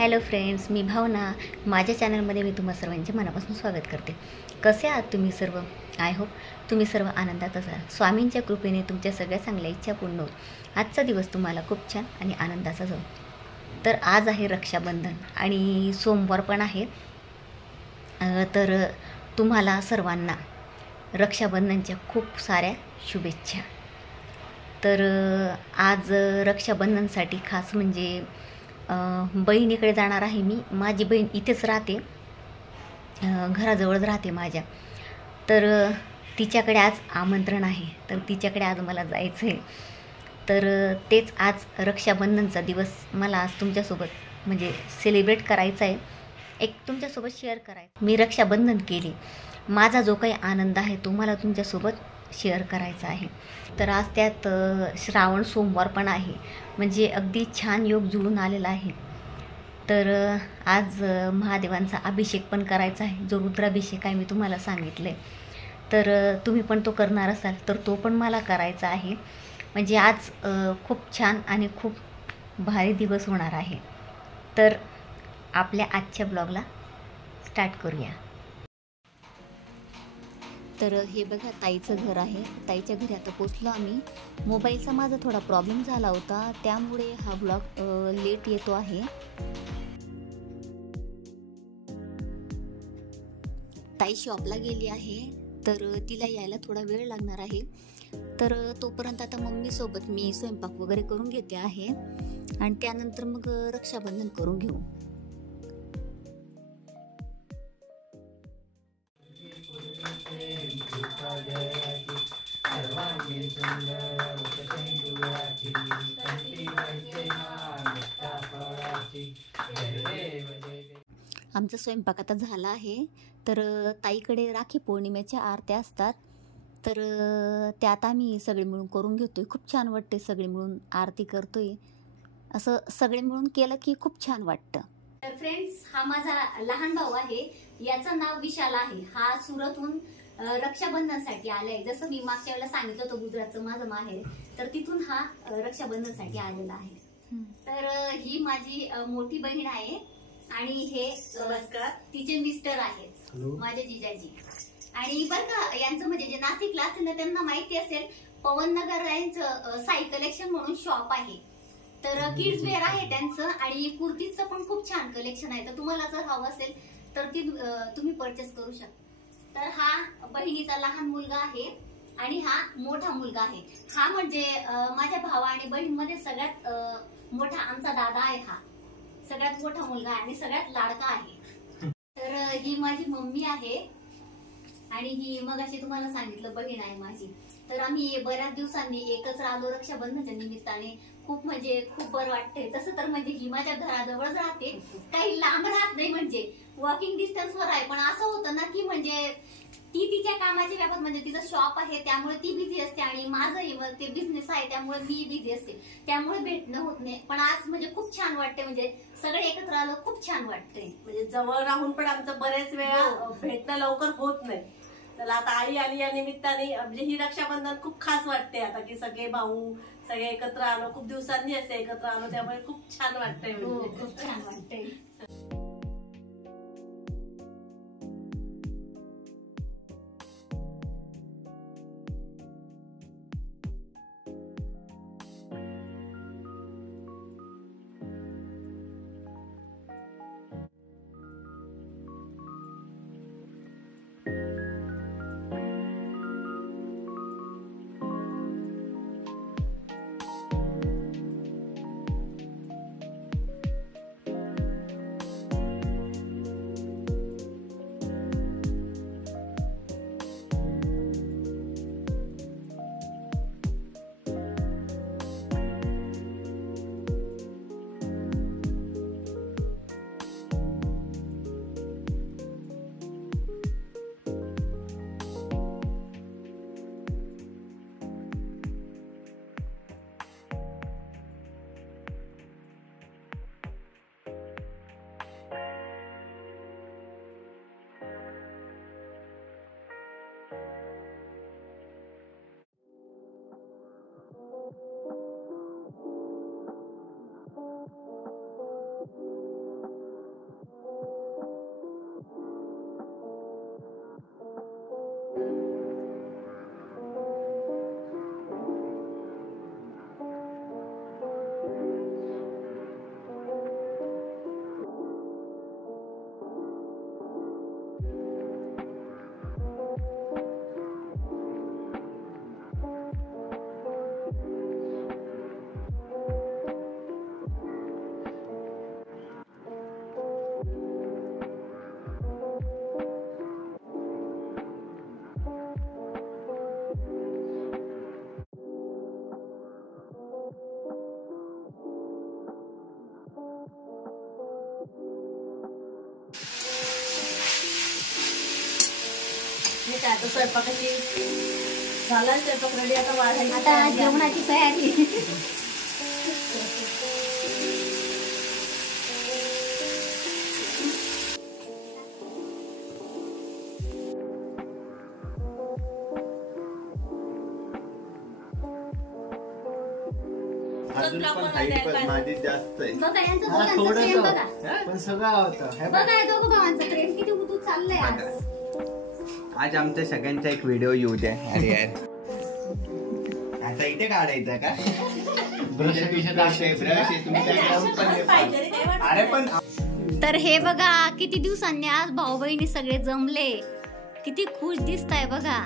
Hello friends, मी भावना. माझ्या चॅनलमध्ये मी तुम्हा सर्वांचे मनापासून स्वागत करते. कसे आहात तुम्ही सर्व? आय होप तुम्ही सर्व आनंदात असाल. स्वामींच्या कृपेने तुमच्या सगळ्या चांगल्या इच्छा पूर्ण होत आजचा दिवस तुम्हाला खूप छान आणि आनंदाचा जाऊ. तर आज आहे रक्षाबंधन आणि सोमवार पण आहे. तर तुम्हाला सर्वांना रक्षाबंधनच्या खूप साऱ्या शुभेच्छा. तर आज रक्षाबंधनसाठी खास म्हणजे बहिणीकडे जाणार आहे मी. माझी बहीण इथेच राहते, घराजवळच राहते माझ्या. तर तिच्याकडे आज आमंत्रण आहे, तर तिच्याकडे आज मला जायचं आहे. तर तेच आज रक्षाबंधनचा दिवस मला आज तुमच्यासोबत म्हणजे सेलिब्रेट करायचा आहे, एक तुमच्यासोबत शेअर करायचं. मी रक्षाबंधन केली, माझा जो काही आनंद आहे तो मला तुमच्यासोबत शेअर करायचा आहे. तर आज त्यात श्रावण सोमवार पण आहे, म्हणजे अगदी छान योग जुळून आलेला आहे. तर आज महादेवांचा अभिषेक पण करायचा आहे, जो रुद्राभिषेक आहे मी तुम्हाला सांगितलं आहे. तर तुम्ही पण तो करणार असाल तर तो पण मला करायचा आहे. म्हणजे आज खूप छान आणि खूप भारी दिवस होणार आहे. तर आपल्या आजच्या ब्लॉगला स्टार्ट करूया. तर हे बघा, ताईचं घर आहे. ताईच्या घरी आता पोचलो आम्ही. मोबाईलचा माझा थोडा प्रॉब्लेम झाला होता, त्यामुळे हा ब्लॉग लेट येतो आहे. ताई शॉपला गेली आहे, तर तिला यायला थोडा वेळ लागणार आहे. तर तोपर्यंत आता मम्मीसोबत मी स्वयंपाक वगैरे करून घेते आहे आणि त्यानंतर मग रक्षाबंधन करून घेऊ. आमचा स्वयंपाक आता झाला आहे. तर ताईकडे राखी पौर्णिमेच्या आरत्या असतात, तर त्यात आम्ही सगळे मिळून करून घेतोय. खूप छान वाटते, सगळे मिळून आरती करतोय. असं सगळे मिळून केलं की खूप छान वाटतं. तर फ्रेंड्स, हा माझा लहान भाऊ आहे, याचं नाव विशाल आहे. हा सुरतहून रक्षाबंधनसाठी आलाय. जसं मी मागच्या वेळेला सांगितलं होतं गुजरातचं माझं माहेर, तर तिथून हा रक्षाबंधनसाठी आलेला आहे. तर ही माझी मोठी बहीण आहे आणि हे तिचे मिस्टर आहेत, माझे जिजाजी. आणि बरं का, यांचं म्हणजे जे नाशिकला असेल ना त्यांना माहिती असेल, पवननगर यांचं साई कलेक्शन म्हणून शॉप आहे. तर किड्स वेअर आहे त्यांचं आणि कुर्तीचं पण खूप छान कलेक्शन आहे. तर तुम्हाला जर हवं असेल तर ती तुम्ही परचेस करू शकता. तर हा बहिणीचा लहान मुलगा आहे आणि हा मोठा मुलगा आहे. हा म्हणजे माझ्या भावा आणि बहिणीमध्ये सगळ्यात मोठा आमचा दादा आहे. हा सगळ्यात मोठा मुलगा आणि सगळ्यात लाडका आहे. तर ही माझी मम्मी आहे आणि ही मगाशी तुम्हाला सांगितलं बहीण आहे माझी. तर आम्ही बऱ्याच दिवसांनी एकत्र आलो रक्षाबंधनच्या निमित्ताने. खूप म्हणजे खूप बरं वाटतंय. तसं तर म्हणजे ही माझ्या घराजवळच राहते, काही लांब राहत नाही, म्हणजे वॉकिंग डिस्टन्सवर आहे. पण असं होतं ना की म्हणजे ती तिच्या कामाच्या व्यापात, म्हणजे तिचं शॉप आहे त्यामुळे ती बिझी असते आणि माझंही ते बिझनेस आहे त्यामुळे मी बिझी असते, त्यामुळे भेटणं होत नाही. पण आज म्हणजे खूप छान वाटते, म्हणजे सगळे एकत्र आलो, खूप छान वाटतंय. म्हणजे जवळ राहून पण आमचं बरेच वेळा भेटणं लवकर होत नाही. चला आता आई आली या निमित्ताने, म्हणजे ही रक्षाबंधन खूप खास वाटते आता की सगळे भाऊ सगळे एकत्र आलो, खूप दिवसांनी असे एकत्र आलो, त्यामुळे खूप छान वाटतंय. खूप छान वाटतंय. मी काय आता स्वयंपाकाची झाला स्वयंपाक रेडी, आता वाढायची आता जेवणाची तयारी. अजून पण हाईट पण माझी जास्त आहे. बघा यांचं दोघांचं प्रेम बघा. पण सगळं होतं. बघा हे दोघं भावांचं प्रेम किती उतू चाललंय आज. आज आमच्या सगळ्यांचा एक व्हिडिओ येऊ द्या. अरे यार आता इथे काढायचा का? अरे पण तर हे बघा किती दिवसांनी आज भाऊ बहिणी सगळे जमले, किती खुश दिसताय बघा.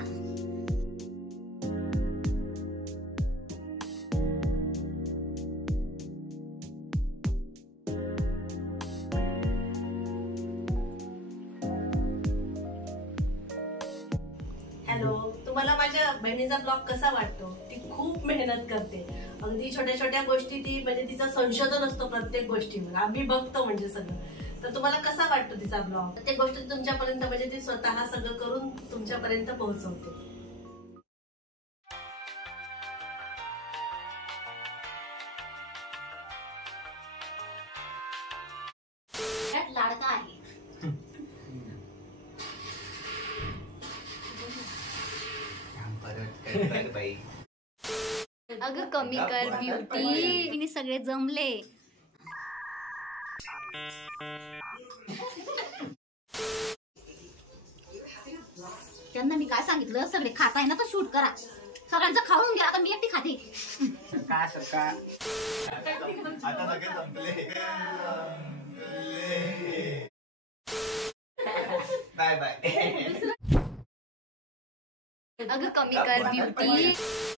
हॅलो, तुम्हाला माझ्या बहिणीचा ब्लॉग कसा वाटतो? ती खूप मेहनत करते, अगदी छोट्या छोट्या गोष्टी ती म्हणजे तिचं संशोधन असतं प्रत्येक गोष्टीवर, आम्ही बघतो म्हणजे सगळं. तर तुम्हाला कसा वाटतो तिचा ब्लॉग? प्रत्येक गोष्ट तुमच्यापर्यंत म्हणजे ती स्वतः सगळं करून तुमच्यापर्यंत पोहोचवते. लाडका आहे. अगं कमी कर ब्युटी, सगळे जमले. त्यांना मी काय सांगितलं, सगळे खाताय ना तर शूट करा. सगळ्यांचं खाऊन घ्या, आता मी एकटी खाते. आता सगळे संपले. Bye bye. अगं कमी कर ब्युटी.